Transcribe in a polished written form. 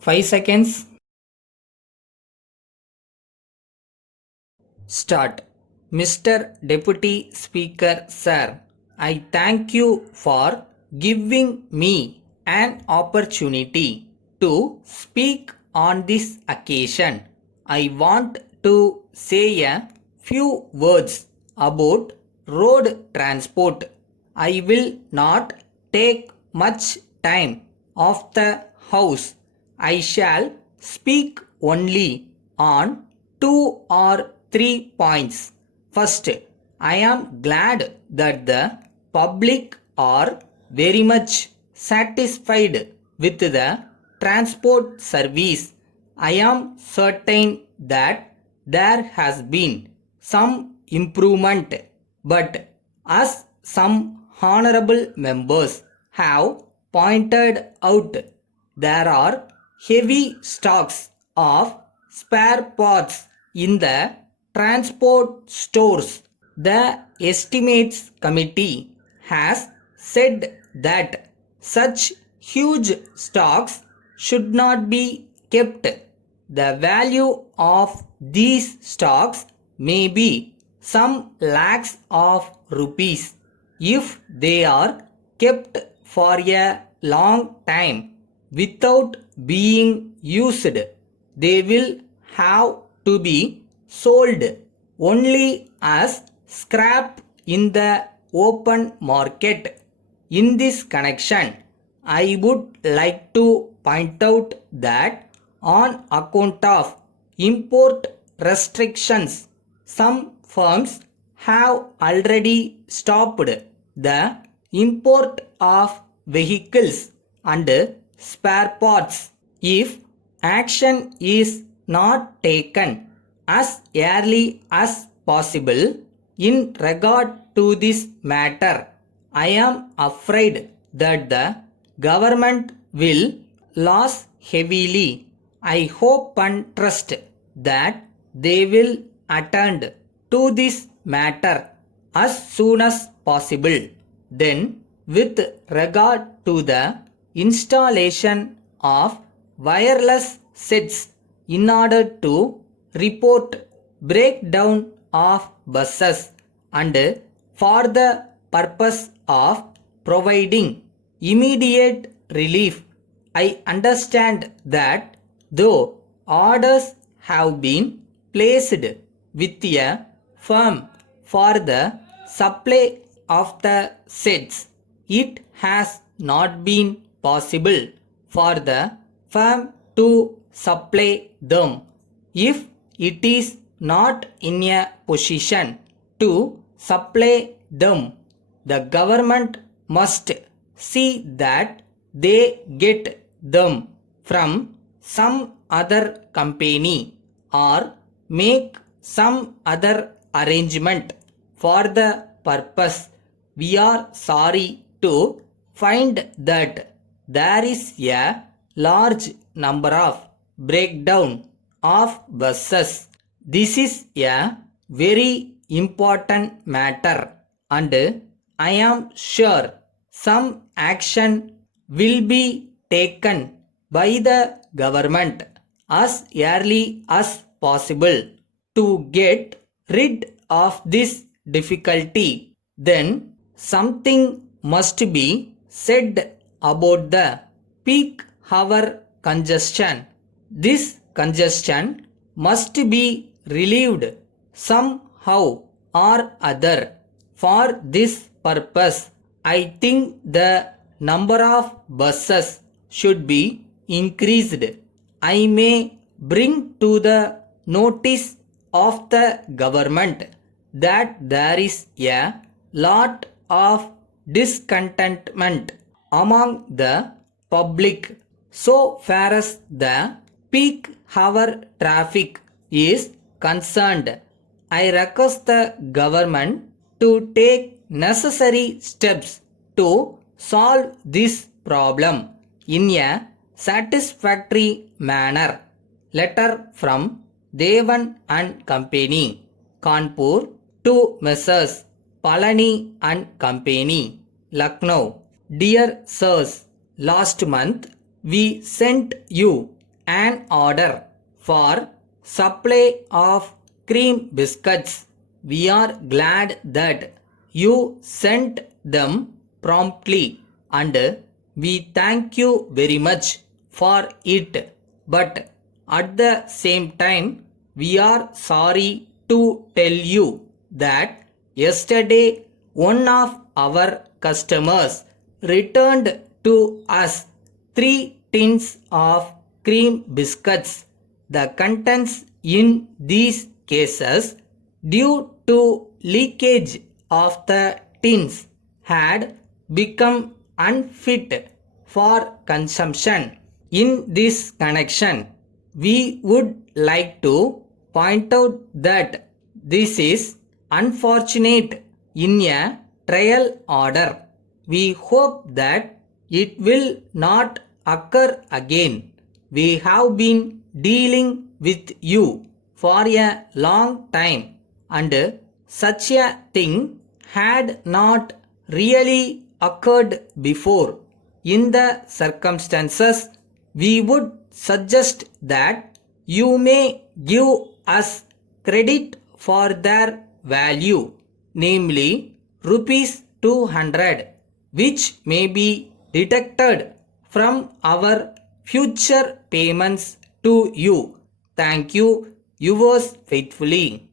5 seconds. Start. Mr. Deputy Speaker, Sir, I thank you for giving me an opportunity to speak on this occasion. I want to say a few words about road transport. I will not take much time of the house. I shall speak only on 2 or 3 points. First, I am glad that the public are very much satisfied with the transport service. I am certain that there has been some improvement, but as some honorable members have pointed out, there are heavy stocks of spare parts in the transport stores. The estimates committee has said that such huge stocks should not be kept. The value of these stocks may be some lakhs of rupees. If they are kept for a long time without being used, they will have to be sold only as scrap in the open market. In this connection, I would like to point out that on account of import restrictions, some firms have already stopped the import of vehicles and spare parts. If action is not taken as early as possible in regard to this matter, I am afraid that the government will lose heavily. I hope and trust that they will attend to this matter as soon as possible. Then, with regard to the installation of wireless sets in order to report breakdown of buses and for the purpose of providing immediate relief, I understand that though orders have been placed with a firm for the supply of the sets, it has not been possible for the firm to supply them. If it is not in a position to supply them, the government must see that they get them from some other company or make some other arrangement for the purpose. We are sorry to find that there is a large number of breakdown of buses. This is a very important matter and I am sure some action will be taken by the government as early as possible to get rid of this difficulty. Then something must be said about the peak hour congestion. This congestion must be relieved somehow or other. For this purpose, I think the number of buses should be increased. I may bring to the notice of the government that there is a lot of discontentment among the public so far as the peak hour traffic is concerned. I request the government to take necessary steps to solve this problem in a satisfactory manner. Letter from Devan and Company, Kanpur, to Messrs. Palani and Company, Lucknow. Dear Sirs, last month we sent you an order for supply of cream biscuits. We are glad that you sent them promptly and we thank you very much for it. But at the same time, we are sorry to tell you that yesterday one of our customers returned to us 3 tins of cream biscuits. The contents in these cases, due to leakage of the tins, had become unfit for consumption. In this connection, we would like to point out that this is unfortunate in a trial order. We hope that it will not occur again. We have been dealing with you for a long time and such a thing had not really occurred before. In the circumstances, we would suggest that you may give us credit for their value, namely rupees 200, which may be deducted from our future payments to you. Thank you. Yours faithfully.